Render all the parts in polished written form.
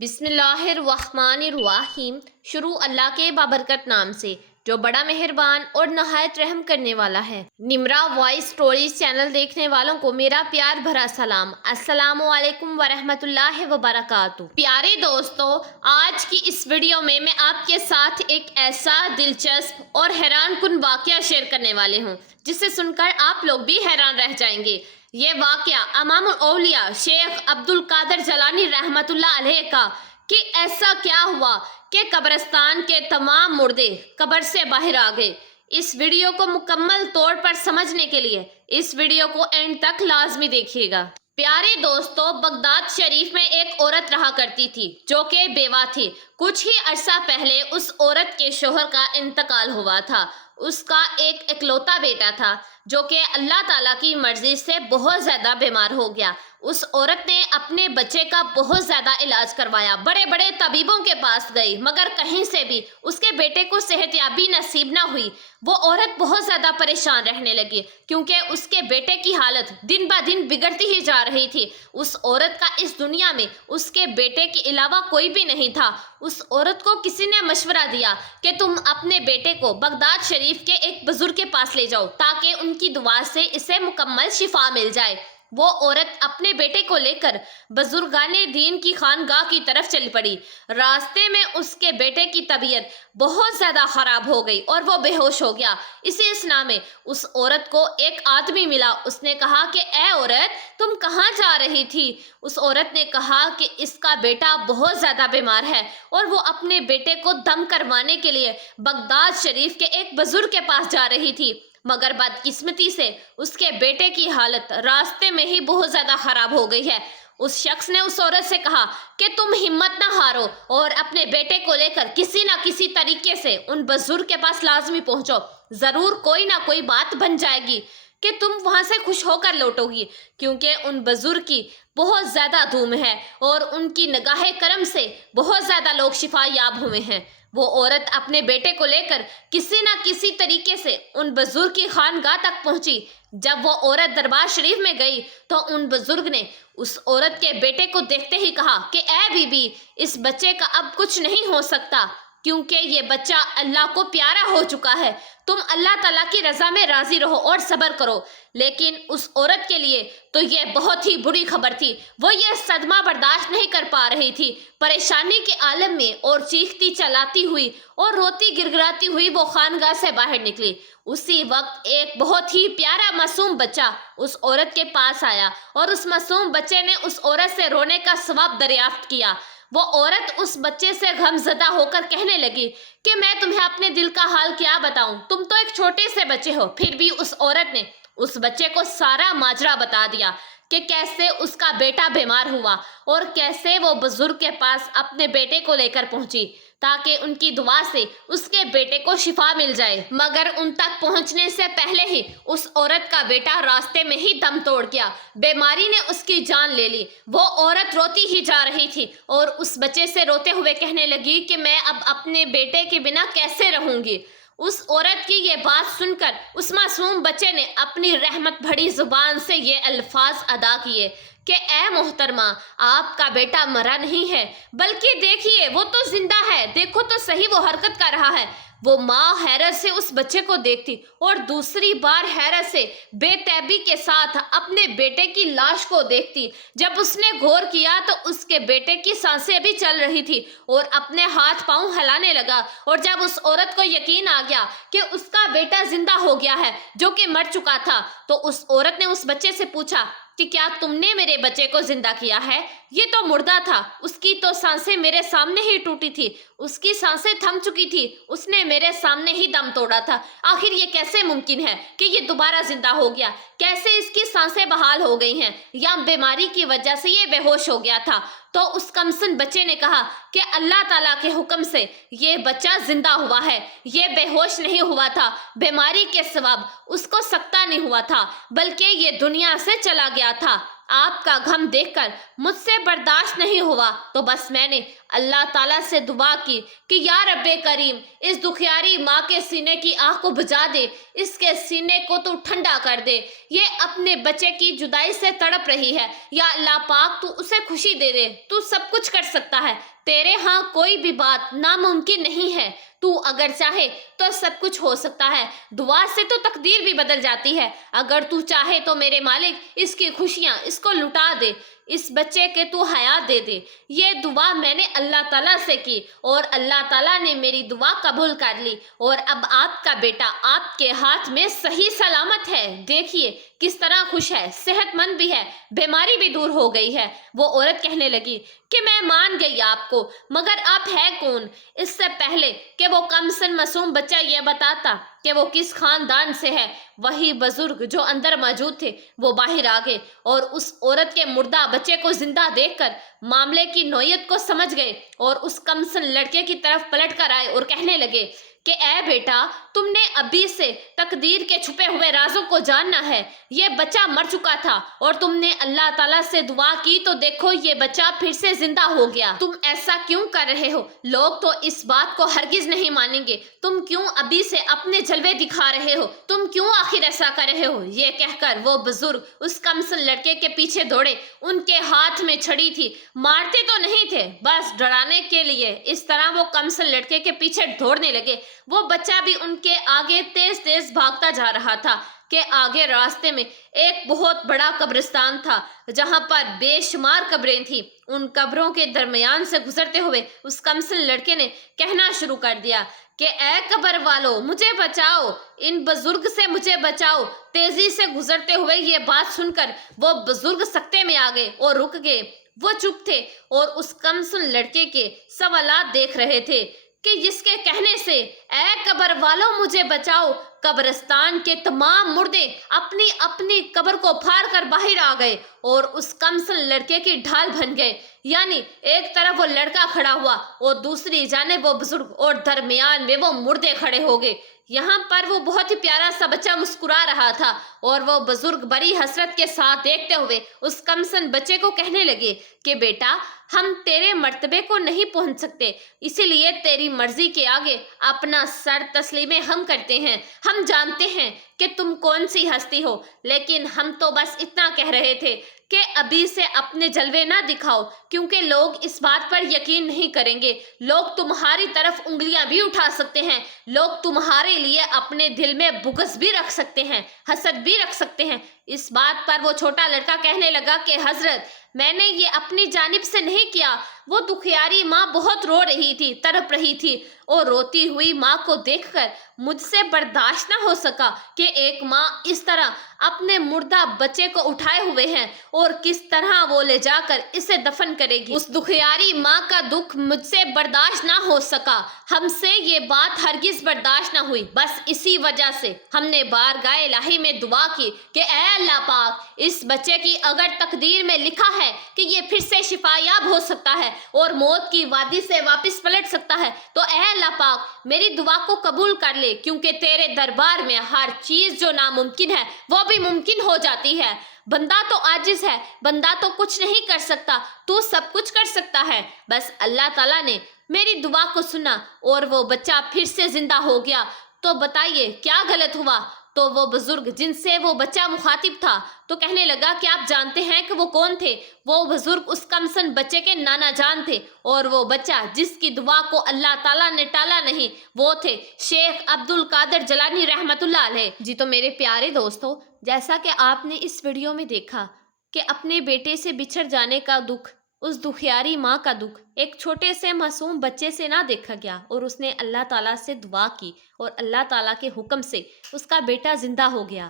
بسم اللہ الرحمن الرحیم۔ شروع اللہ کے بابرکت نام سے جو بڑا مہربان اور نہایت رحم کرنے والا ہے۔ نمرا وائس سٹوریز چینل دیکھنے والوں کو میرا پیار بھرا سلام۔ السلام علیکم ورحمۃ اللہ وبرکاتہ۔ پیارے دوستو، آج کی اس ویڈیو میں آپ کے ساتھ ایک ایسا دلچسپ اور حیران کن واقعہ شیئر کرنے والے ہوں جسے سن کر آپ لوگ بھی حیران رہ جائیں گے۔ یہ واقعہ امام الاولیاء شیخ عبد القادر جیلانی رحمۃ اللہ علیہ کا کہ ایسا کیا ہوا کہ قبرستان کے تمام مردے قبر سے باہر آ گئے۔ اس ویڈیو کو مکمل طور پر سمجھنے کے لیے اس ویڈیو کو اینڈ تک لازمی دیکھیے گا۔ پیارے دوستو، بغداد شریف میں ایک عورت رہا کرتی تھی جو کہ بیوہ تھی۔ کچھ ہی عرصہ پہلے اس عورت کے شوہر کا انتقال ہوا تھا۔ اس کا ایک اکلوتا بیٹا تھا جو کہ اللہ تعالیٰ کی مرضی سے بہت زیادہ بیمار ہو گیا۔ اس عورت نے اپنے بچے کا بہت زیادہ علاج کروایا، بڑے بڑے طبیبوں کے پاس گئی، مگر کہیں سے بھی اس کے بیٹے کو صحت یابی نصیب نہ ہوئی۔ وہ عورت بہت زیادہ پریشان رہنے لگی کیونکہ اس کے بیٹے کی حالت دن بہ دن بگڑتی ہی جا رہی تھی۔ اس عورت کا اس دنیا میں اس کے بیٹے کے علاوہ کوئی بھی نہیں تھا۔ اس عورت کو کسی نے مشورہ دیا کہ تم اپنے بیٹے کو بغداد شریف کے ایک بزرگ کے پاس لے جاؤ تاکہ ان کی دعا سے اسے مکمل شفا مل جائے۔ وہ عورت اپنے بیٹے کو لے کر بزرگان دین کی خانگاہ کی طرف چل پڑی۔ راستے میں اس کے بیٹے کی طبیعت بہت زیادہ خراب ہو گئی اور وہ بے ہوش ہو گیا۔ اسی اثنا میں اس عورت کو ایک آدمی ملا۔ اس نے کہا کہ اے عورت، تم کہاں جا رہی تھی؟ اس عورت نے کہا کہ اس کا بیٹا بہت زیادہ بیمار ہے اور وہ اپنے بیٹے کو دم کروانے کے لیے بغداد شریف کے ایک بزرگ کے پاس جا رہی تھی، مگر بدقسمتی سے اس کے بیٹے کی حالت راستے میں ہی بہت زیادہ خراب ہو گئی ہے۔ اس شخص نے اس عورت سے کہا کہ تم ہمت نہ ہارو اور اپنے بیٹے کو لے کر کسی نہ کسی طریقے سے ان بزرگ کے پاس لازمی پہنچو، ضرور کوئی نہ کوئی بات بن جائے گی کہ تم وہاں سے خوش ہو کر لوٹو گی، کیونکہ ان بزرگ کی بہت زیادہ دھوم ہے اور ان کی نگاہ کرم سے بہت زیادہ لوگ شفا یاب ہوئے ہیں۔ وہ عورت اپنے بیٹے کو لے کر کسی نہ کسی طریقے سے ان بزرگ کی خانگاہ تک پہنچی۔ جب وہ عورت دربار شریف میں گئی تو ان بزرگ نے اس عورت کے بیٹے کو دیکھتے ہی کہا کہ اے بی بی، اس بچے کا اب کچھ نہیں ہو سکتا کیونکہ یہ بچہ اللہ کو پیارا ہو چکا ہے۔ تم اللہ تعالیٰ کی رضا میں راضی رہو اور صبر کرو۔ لیکن اس عورت کے لیے تو یہ بہت ہی بری خبر تھی۔ وہ یہ صدمہ برداشت نہیں کر پا رہی تھی۔ پریشانی کے عالم میں اور چیختی چلاتی ہوئی اور روتی گرگراتی ہوئی وہ خانگاہ سے باہر نکلی۔ اسی وقت ایک بہت ہی پیارا معصوم بچہ اس عورت کے پاس آیا اور اس معصوم بچے نے اس عورت سے رونے کا ثواب دریافت کیا۔ وہ عورت اس بچے سے غم زدہ ہو کر کہنے لگی کہ میں تمہیں اپنے دل کا حال کیا بتاؤں، تم تو ایک چھوٹے سے بچے ہو۔ پھر بھی اس عورت نے اس بچے کو سارا ماجرا بتا دیا کہ کیسے اس کا بیٹا بیمار ہوا اور کیسے وہ بزرگ کے پاس اپنے بیٹے کو لے کر پہنچی تاکہ ان کی دعا سے اس کے بیٹے کو شفا مل جائے، مگر ان تک پہنچنے سے پہلے ہی اس عورت کا بیٹا راستے میں ہی دم توڑ گیا۔ بیماری نے اس کی جان لے لی۔ وہ عورت روتی ہی جا رہی تھی اور اس بچے سے روتے ہوئے کہنے لگی کہ میں اب اپنے بیٹے کے بنا کیسے رہوں گی۔ اس عورت کی یہ بات سن کر اس معصوم بچے نے اپنی رحمت بھری زبان سے یہ الفاظ ادا کیے کہ اے محترمہ، آپ کا بیٹا مرا نہیں ہے بلکہ دیکھیے وہ تو زندہ ہے، دیکھو تو صحیح وہ حرکت کر رہا ہے۔ وہ ماں حیرت سے اس بچے کو دیکھتی اور دوسری بار حیرت سے بے تابی کے ساتھ اپنے بیٹے کی لاش کو دیکھتی۔ جب اس نے غور کیا تو اس کے بیٹے کی سانسیں بھی چل رہی تھی اور اپنے ہاتھ پاؤں ہلانے لگا، اور جب اس عورت کو یقین آ گیا کہ اس کا بیٹا زندہ ہو گیا ہے جو کہ مر چکا تھا، تو اس عورت نے اس بچے سے پوچھا کہ کیا تم نے میرے بچے کو زندہ کیا ہے؟ یہ تو مردہ تھا، اس کی تو سانسیں میرے سامنے ہی ٹوٹی تھی، اس کی سانسیں تھم چکی تھی، اس نے میرے سامنے ہی دم توڑا تھا۔ آخر یہ کیسے ممکن ہے کہ یہ دوبارہ زندہ ہو گیا؟ کیسے اس کی سانسیں بحال ہو گئی ہیں؟ یا بیماری کی وجہ سے یہ بے ہوش ہو گیا تھا؟ تو اس کمسن بچے نے کہا کہ اللہ تعالیٰ کے حکم سے یہ بچہ زندہ ہوا ہے، یہ بے ہوش نہیں ہوا تھا، بیماری کے سبب اس کو سکتہ نہیں ہوا تھا بلکہ یہ دنیا سے چلا گیا تھا۔ آپ کا غم دیکھ کر مجھ سے برداشت نہیں ہوا تو بس میں نے اللہ تعالیٰ سے دعا کی کہ یا رب کریم اس دکھیاری ماں کے سینے کی آگ کو بجھا دے، اس کے سینے کو تو ٹھنڈا کر دے، یہ اپنے بچے کی جدائی سے تڑپ رہی ہے، یا اللہ پاک تو اسے خوشی دے دے، تو سب کچھ کر سکتا ہے، تیرے ہاں کوئی بھی بات ناممکن نہیں ہے، تو اگر چاہے تو سب کچھ ہو سکتا ہے، دعا سے تو تقدیر بھی بدل جاتی ہے، اگر تو چاہے تو میرے مالک اس کی خوشیاں اس کو لٹا دے، اس بچے کے تو حیات دے دے۔ یہ دعا میں نے اللہ تعالیٰ سے کی اور اللہ تعالیٰ نے میری دعا قبول کر لی، اور اب آپ کا بیٹا آپ کے ہاتھ میں صحیح سلامت ہے، دیکھیے کس طرح خوش ہے، صحت مند بھی ہے، بیماری بھی دور ہو گئی ہے۔ وہ عورت کہنے لگی کہ میں مان گئی آپ کو، مگر آپ ہے کون؟ اس سے پہلے کہ وہ کم سن معصوم بچہ یہ بتاتا کہ وہ کس خاندان سے ہے، وہی بزرگ جو اندر موجود تھے وہ باہر آ گئے اور اس عورت کے مردہ بچے کو زندہ دیکھ کر معاملے کی نوعیت کو سمجھ گئے، اور اس کم سن لڑکے کی طرف پلٹ کر آئے اور کہنے لگے کہ اے بیٹا، تم نے ابھی سے تقدیر کے چھپے ہوئے رازوں کو جاننا ہے، یہ بچہ مر چکا تھا اور تم نے اللہ تعالیٰ سے دعا کی تو دیکھو یہ بچہ پھر سے زندہ ہو گیا، تم ایسا کیوں کر رہے ہو؟ لوگ تو اس بات کو ہرگز نہیں مانیں گے، تم کیوں ابھی سے اپنے جلوے دکھا رہے ہو؟ تم کیوں آخر ایسا کر رہے ہو؟ یہ کہہ کر وہ بزرگ اس کمسن لڑکے کے پیچھے دوڑے، ان کے ہاتھ میں چھڑی تھی، مارتے تو نہیں تھے، بس ڈرانے کے لیے، اس طرح وہ کمسن لڑکے کے پیچھے دوڑنے لگے۔ وہ بچہ بھی ان کے آگے تیز تیز بھاگتا جا رہا تھا کہ آگے راستے میں ایک بہت بڑا قبرستان تھا جہاں پر بے شمار قبریں تھیں۔ ان قبروں کے درمیان سے گزرتے ہوئے اس کمسن لڑکے نے کہنا شروع کر دیا کہ اے قبر والو، مجھے بچاؤ، ان بزرگ سے مجھے بچاؤ۔ تیزی سے گزرتے ہوئے یہ بات سن کر وہ بزرگ سکتے میں آ گئے اور رک گئے، وہ چپ تھے اور اس کمسن لڑکے کے سوالات دیکھ رہے تھے کہ جس کے کہنے سے اے قبر والو مجھے بچاؤ، قبرستان کے تمام مردے اپنی اپنی قبر کو پھاڑ کر باہر آ گئے اور اس کمسن لڑکے کی ڈھال بن گئے، یعنی ایک طرف وہ لڑکا کھڑا ہوا اور دوسری جانب وہ بزرگ، اور درمیان میں وہ مردے کھڑے ہو گئے۔ یہاں پر وہ بہت ہی پیارا سا بچہ مسکرا رہا تھا اور وہ بزرگ بڑی حسرت کے ساتھ دیکھتے ہوئے اس کمسن بچے کو کہنے لگے کہ بیٹا، ہم تیرے مرتبے کو نہیں پہنچ سکتے، اسی لیے تیری مرضی کے آگے اپنا سر تسلیم ہم کرتے ہیں۔ ہم جانتے ہیں کہ تم کون سی ہستی ہو، لیکن ہم تو بس اتنا کہہ رہے تھے کہ ابھی سے اپنے جلوے نہ دکھاؤ، کیونکہ لوگ اس بات پر یقین نہیں کریں گے، لوگ تمہاری طرف انگلیاں بھی اٹھا سکتے ہیں، لوگ تمہارے لیے اپنے دل میں بغض بھی رکھ سکتے ہیں، حسد بھی رکھ سکتے ہیں۔ اس بات پر وہ چھوٹا لڑکا کہنے لگا کہ حضرت، میں نے یہ اپنی جانب سے نہیں کیا، وہ دکھیاری ماں بہت رو رہی تھی، تڑپ رہی تھی، اور روتی ہوئی ماں کو دیکھ کر مجھ سے برداشت نہ ہو سکا کہ ایک ماں اس طرح اپنے مردہ بچے کو اٹھائے ہوئے ہیں اور کس طرح وہ لے جا کر اسے دفن کرے گی۔ اس دکھیاری ماں کا دکھ مجھ سے برداشت نہ ہو سکا، ہم سے یہ بات ہرگز برداشت نہ ہوئی، بس اسی وجہ سے ہم نے بارگاہ الہی میں دعا کی کہ اے اللہ پاک، اس بچے کی اگر تقدیر میں لکھا ہے کہ یہ پھر سے شفا یاب ہو سکتا ہے اور موت کی وادی سے واپس پلٹ سکتا ہے، تو اے اللہ پاک میری دعا کو قبول کر لے، کیونکہ تیرے دربار میں ہر چیز جو ناممکن ہے وہ بھی ممکن ہو جاتی ہے۔ بندہ تو عاجز ہے، بندہ تو کچھ نہیں کر سکتا، تو سب کچھ کر سکتا ہے۔ بس اللہ تعالیٰ نے میری دعا کو سنا اور وہ بچہ پھر سے زندہ ہو گیا۔ تو بتائیے کیا غلط ہوا؟ تو وہ بزرگ جن سے وہ بچہ مخاطب تھا تو کہنے لگا کہ آپ جانتے ہیں کہ وہ کون تھے؟ وہ بزرگ اس کمسن بچے کے نانا جان تھے، اور وہ بچہ جس کی دعا کو اللہ تعالیٰ نے ٹالا نہیں، وہ تھے شیخ عبد القادر جیلانی رحمۃ اللہ علیہ۔ جی تو میرے پیارے دوستو، جیسا کہ آپ نے اس ویڈیو میں دیکھا کہ اپنے بیٹے سے بچھڑ جانے کا دکھ، اس دکھیاری ماں کا دکھ ایک چھوٹے سے معصوم بچے سے نہ دیکھا گیا، اور اس نے اللہ تعالیٰ سے دعا کی اور اللہ تعالیٰ کے حکم سے اس کا بیٹا زندہ ہو گیا۔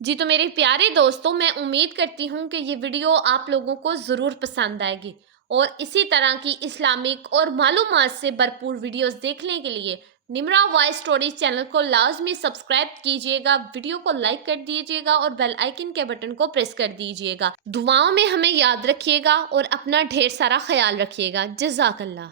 جی تو میرے پیارے دوستوں، میں امید کرتی ہوں کہ یہ ویڈیو آپ لوگوں کو ضرور پسند آئے گی، اور اسی طرح کی اسلامک اور معلومات سے بھرپور ویڈیوز دیکھنے کے لیے نمرا وائس اسٹوریز چینل کو لازمی سبسکرائب کیجیے گا، ویڈیو کو لائک کر دیجیے گا اور بیل آئیکن کے بٹن کو پریس کر دیجیے گا۔ دعاؤں میں ہمیں یاد رکھیے گا اور اپنا ڈھیر سارا خیال رکھیے گا۔ جزاک اللہ۔